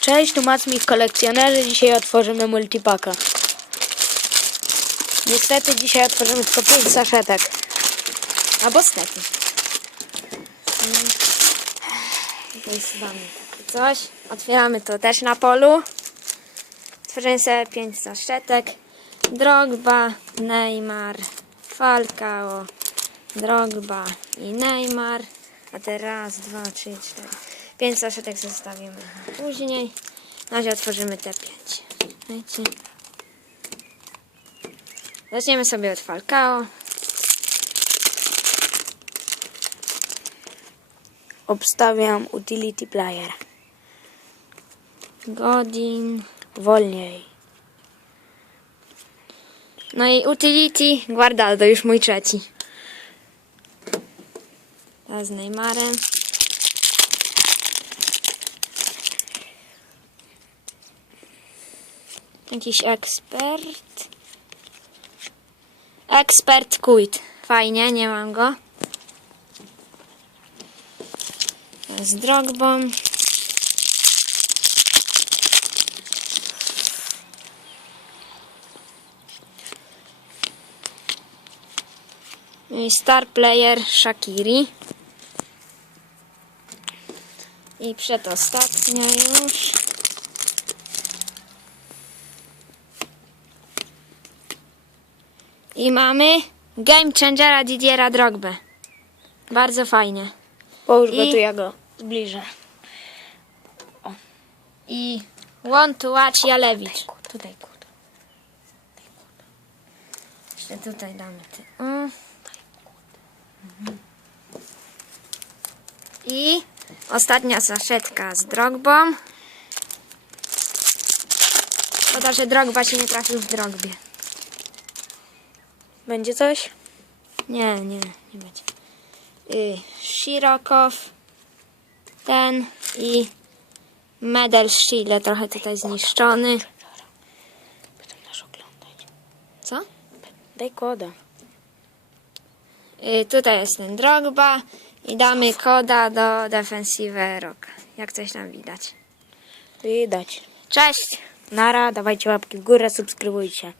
Cześć, tu Macmik kolekcjonerzy. Dzisiaj otworzymy multipaka. Niestety dzisiaj otworzymy tylko 5 saszetek. Albo stety. Mm. Coś. Otwieramy to też na polu. Otworzymy sobie 5 saszetek. Drogba, Neymar, Falcao, Drogba i Neymar. A teraz dwa, trzy, cztery. Pięć saszetek zostawimy później. Na razie otworzymy te pięć. Wiecie? Zaczniemy sobie od Falcao. Obstawiam utility player. Godin. Wolniej. No i utility Guardaldo, już mój trzeci. Teraz z Neymarem. Jakiś ekspert. Ekspert Kuit. Fajnie, nie mam go. Z Drogbą. I Star Player Shakiri. I przedostatnia już. I mamy Game Changera Didiera Drogbę. Bardzo fajnie. Połóż go I- tu, ja go zbliżę. I Want to Watch Jalewicz. Tutaj kurde. Jeszcze tutaj damy ty. Mm. Mhm. I ostatnia saszetka z Drogbą. Szkoda, że Drogba się nie trafił w Drogbie. Będzie coś? Nie, nie, nie będzie. Y, Shirokow, ten i medal Shile, trochę tutaj zniszczony. Będą nas oglądać. Co? Daj koda. Y, tutaj jest ten Drogba i damy koda do defensive Rock, jak coś tam widać. Widać. Cześć! Nara, dawajcie łapki w górę, subskrybujcie.